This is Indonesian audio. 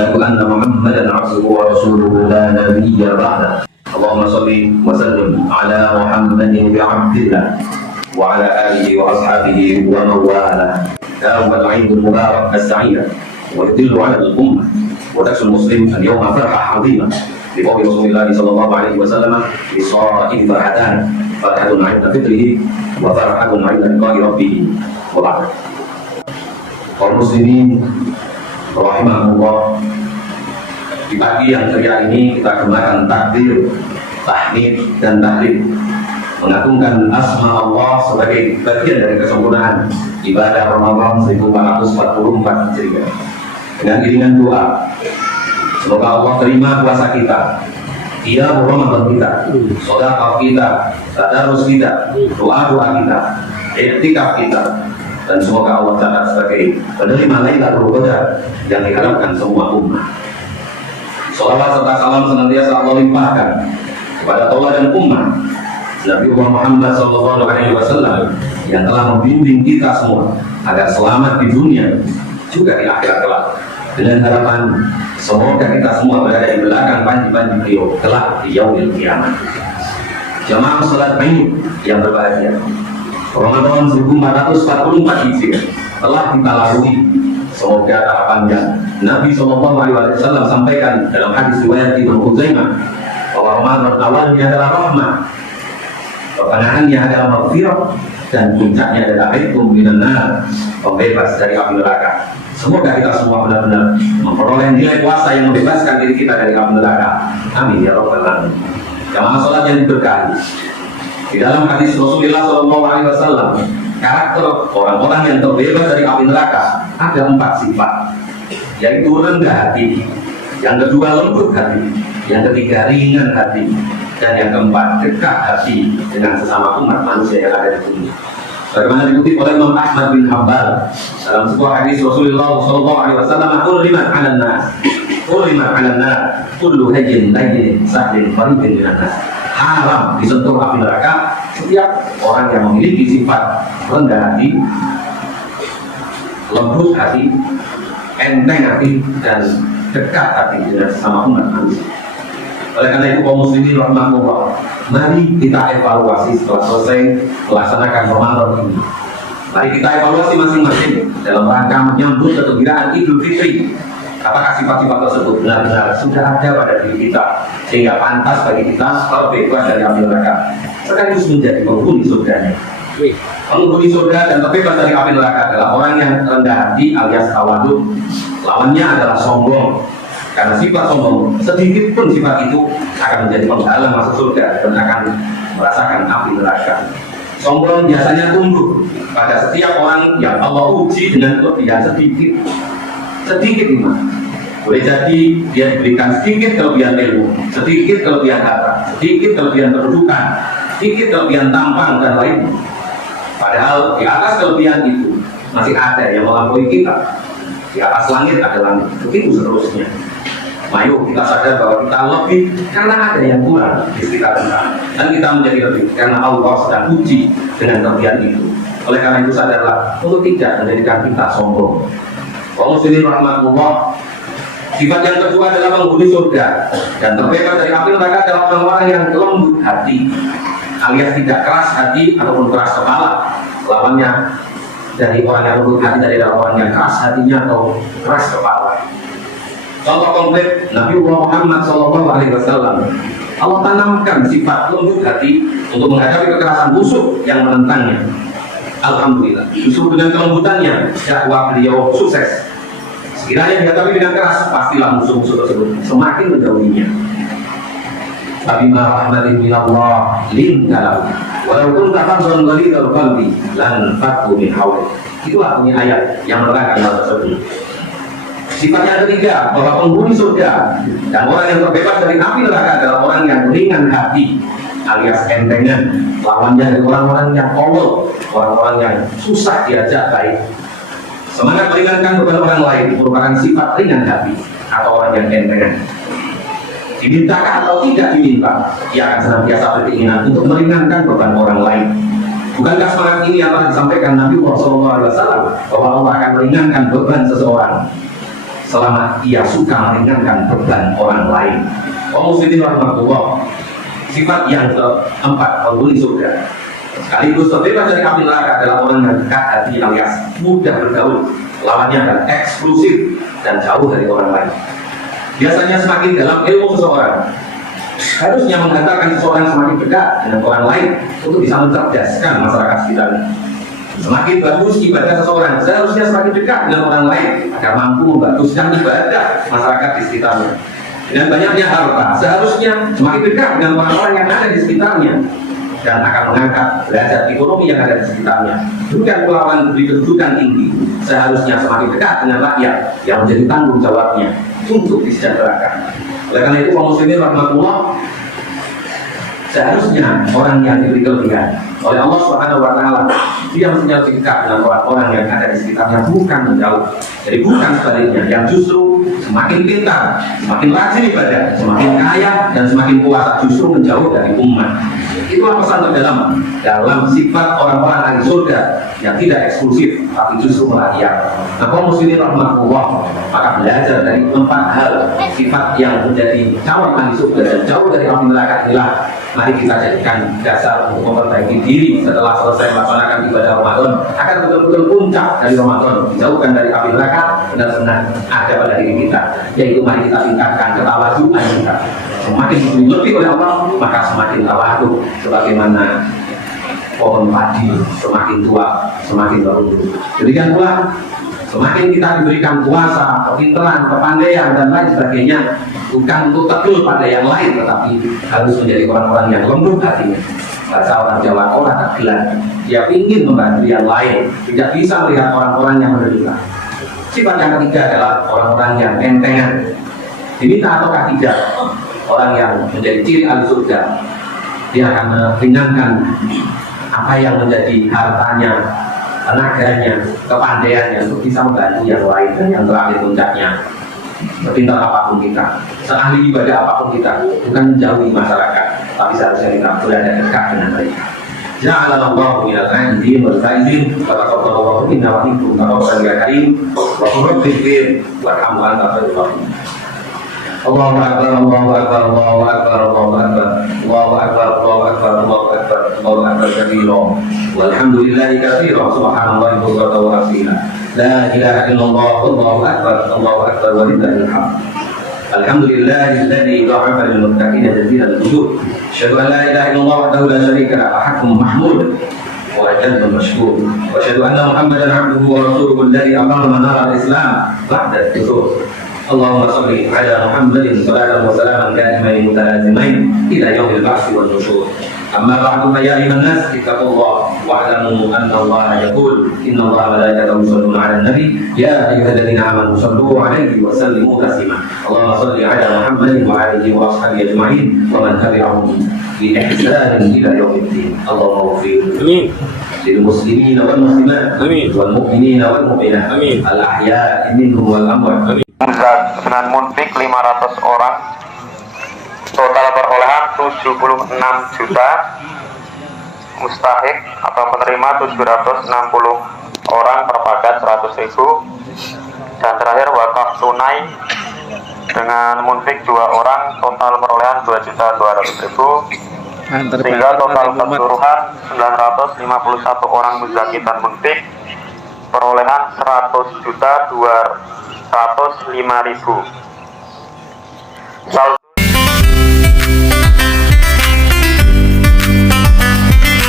وأشهد أن محمدا عبده ورسوله لا نبي بعده. اللهم صل وسلم على محمد بعبد الله وعلى آله وأصحابه ومن والاه. يوم العيد المبارك السعيد ويدل على الأمة وتكسو المسلم اليوم فرحة عظيمة لقول رسول الله صلى الله عليه وسلم للصائم فرحتان، فرحة عند فطره وفرحة عند لقاء ربه. وبعد. Kaum muslimin rahimahullah, di pagi yang ceria ini kita gunakan takbir, tahmid dan tahlil, mengagungkan asma Allah sebagai bagian dari kesempurnaan ibadah Ramadan 1444 Hijriah. Dengan iringan doa, semoga Allah terima puasa kita, Dia Ramadan kita, sedekah kita, tadarus kita, doa-doa kita, iktikaf kita, dan semoga Allah catat sebagai penerima Lailatul Qadar yang diharapkan semua umat. Salawat serta salam senantiasa Allah limpahkan kepada Allah dan umat Nabi Muhammad SAW yang telah membimbing kita semua agar selamat di dunia juga di akhirat kelak. Dengan harapan semoga kita semua berada di belakang panji-panji beliau kelak di yaumil kiamat. Jamaah salat Id yang berbahagia, Ramadan 1444 Hijriah telah kita lalui. Semoga harapannya Nabi SAW sampaikan dalam hadis riwayat Ibnu Khuzaimah bahwa Ramadan awalnya adalah rahmah, pertengahannya adalah maghfirah, dan puncaknya adalah aikum minan nar, pembebas dari api neraka. Semoga kita semua benar-benar memperoleh nilai puasa yang membebaskan diri kita dari api neraka. Amin ya rabbal alamin. Jamaah salat yang diberkahi, di dalam hadis Rasulullah SAW, karakter orang-orang yang terbebas dari api neraka ada 4 sifat, yaitu rendah hati, yang kedua lembut hati, yang ketiga ringan hati, dan yang keempat dekat hati dengan sesama umat manusia yang ada di dunia. Bagaimana dikutip oleh Imam Ahmad bin Hanbal dalam sebuah hadis Rasulullah SAW, "Urimat 'alan nas, urimat 'alan nas, kullu hayyin layyin sahlin qaribin minan nas." Haram disentuh api neraka setiap orang yang memiliki sifat rendah hati, lembut hati, enteng hati, dan dekat hati dengan sesama umat manusia. Oleh karena itu kaum muslimin rahimahullah, mari kita evaluasi setelah selesai melaksanakan Ramadan ini. Mari kita evaluasi masing-masing dalam rangka menyambut kegembiraan Idul Fitri. Apakah sifat-sifat tersebut benar-benar sudah ada pada diri kita sehingga pantas bagi kita terbebas dari api neraka, sekaligus menjadi penghuni surganya. Penghuni surga dan terbebas dari api neraka adalah orang yang rendah hati alias tawadhu. Lawannya adalah sombong. Karena sifat sombong, sedikit pun sifat itu akan menjadi penghalang masuk surga dan akan merasakan api neraka. Sombong biasanya tumbuh pada setiap orang yang Allah uji dengan kelebihan sedikit iman. Boleh jadi dia diberikan sedikit kelebihan ilmu, sedikit kelebihan harta, sedikit kelebihan kedudukan, sedikit kelebihan tampang dan lain. Padahal di atas kelebihan itu masih ada yang melampaui kita. Di atas langit ada langit, begitu seterusnya. Ayo kita sadar bahwa kita lebih karena ada yang kurang di sekitar kita, dan kita menjadi lebih karena Allah sedang uji dengan kelebihan itu. Oleh karena itu sadarlah untuk tidak menjadikan kita sombong. Kaum muslimin rahmatullah, sifat yang kedua adalah penghuni surga dan terbebas dari api neraka adalah orang-orang yang lembut hati, alias tidak keras hati ataupun keras kepala. Lawannya dari orang yang lembut hati dari orang yang keras hatinya atau keras kepala. Contoh konkret Nabi Muhammad SAW, Allah tanamkan sifat lembut hati untuk menghadapi kekerasan musuh yang menentangnya. Alhamdulillah, justru dengan kelembutannya dakwah beliau sukses. Sekiranya dihadapi dengan keras, pastilah musuh-musuh tersebut semakin menjauhinya. Fabima rahmatin minallah lintalahu walau kunta fadlan ghalidhal qalbi lan faddu min hawlik. Itulah bunyi ayat yang menerangkan hal tersebut. Sifat yang ketiga, bahwa penghuni surga dan orang yang terbebas dari api neraka adalah orang yang ringan hati alias entengan. Lawannya dari orang-orang yang kolot, orang-orang yang susah diajak baik. Semangat meringankan beban orang lain merupakan sifat ringan hati atau orang yang entengan. Dimintakan atau tidak diminta, ia akan senantiasa berkeinginan untuk meringankan beban orang lain. Bukankah semangat ini yang telah disampaikan Nabi Muhammad SAW bahwa Allah akan meringankan beban seseorang selama ia suka meringankan beban orang lain. Kaum muslimin rahmatullah, sifat yang keempat penghuni surga sekaligus terbebas dari api neraka adalah orang yang dekat hati alias mudah bergaul. Lawannya adalah eksklusif dan jauh dari orang lain. Biasanya semakin dalam ilmu seseorang, harusnya menghantarkan seseorang semakin dekat dengan orang lain untuk bisa mencerdaskan masyarakat sekitarnya. Semakin bagus ibadah seseorang, seharusnya semakin dekat dengan orang lain agar mampu membaguskan ibadah masyarakat di sekitarnya. Dengan banyaknya harta, seharusnya semakin dekat dengan orang-orang yang ada di sekitarnya dan akan mengangkat derajat ekonomi yang ada di sekitarnya. Bukan melawan diberi kedudukan tinggi, seharusnya semakin dekat dengan rakyat yang menjadi tanggung jawabnya untuk disejahterakan. Oleh karena itu, kaum muslimin rahmatullah, seharusnya orang yang diberi kelebihan oleh Allah Subhanahu wa taala dia mestinya dekat dengan orang-orang yang ada di sekitarnya, bukan menjauh. Jadi bukan sebaliknya, yang justru semakin pintar, semakin rajin ibadah, semakin kaya dan semakin kuasa justru menjauh dari umat. Itulah pesan terdalam dalam sifat orang-orang ahli surga yang tidak eksklusif tapi justru merakyat. Nah, kaum muslimin rahmatullah, maka belajar dari 4 hal sifat yang menjadi calon ahli surga dan jauh dari api neraka inilah mari kita jadikan dasar untuk memperbaiki diri setelah selesai melaksanakan ibadah Ramadan agar betul-betul puncak dari Ramadan, dijauhkan dari api neraka, benar-benar ada pada diri kita, yaitu mari kita tingkatkan ketawaduan kita. Semakin lebih oleh Allah, maka semakin tawadu, sebagaimana pohon padi semakin tua semakin berumur. Demikian pula semakin kita diberikan kuasa, kepintaran, kepandaian dan lain sebagainya, bukan untuk tekul pada yang lain, tetapi harus menjadi orang-orang yang lembut hatinya. Bahasa orang Jawa, orang tak gelan, dia ingin membantu yang lain, tidak bisa melihat orang-orang yang menderita. Sifat yang ketiga adalah orang-orang yang entengan. Diminta ataukah tidak, orang yang menjadi ciri ahli surga, dia akan meringankan apa yang menjadi hartanya, tenaganya, kepandaiannya untuk bisa membantu yang lain. Dan yang terakhir puncaknya, sepintar apapun kita, seahli ibadah apapun kita, bukan menjauhi masyarakat, tapi seharusnya kita berada dekat dengan mereka. Ja'alallahu minal aidin wal faizin wa taqabbalallahu minna wa minkum taqabbalan ya karim wa qurrabbir warhamhu anta khairul rahimin. Allahu akbar, Allahu akbar, Allahu akbar, Allahu akbar, Allahu akbar, Allahu akbar, Allahu akbar, Allahu akbar kabira. Walhamdulillahi katsira, subhanallahi bukratan wa asila. La ilaha illallah, Allahu akbar, Allahu akbar wa lillahil hamd. Alhamdulillahilladzi dha'afa lil muttaqina jazilal ujur. Asyhadu an la ilaha illallah wahdahu la syarika lahu, haqqun mahmud wa jaddan mashkur. Wa asyhadu anna Muhammadan 'abduhu wa rasuluhu alladzi aqama manara al-islam ba'da al-futur. Allahumma salli ala Muhammadin salatan wa salaman da'imain mutalazimain ila yaumil ba'tsi wan nusyur. Amma ba'du, fa ya ayyuhan nas ittaqullah wa'lamu anna Allah yaqul inna Allaha wa malaikatahu yusholluna 'alan nabi ya ayyuhalladzina amanu shallu 'alaihi wa sallimu taslima. Allahumma salli ala Muhammadin wa alihi wa ashabihi ajma'in wa man tabi'ahum bi ihsanin ila yaumiddin. Allahumma ighfir lil muslimin wal muslimat wal mu'minina wal mu'minat al ahya'i minhum wal amwat. Dengan munfik 500 orang, total perolehan 76 juta, mustahik atau penerima 760 orang per paket 100.000, dan terakhir wakaf tunai dengan munfik 2 orang, total perolehan 2.200.000, sehingga total keseluruhan 951 orang muzakir dan munfik, perolehan 100.205.000.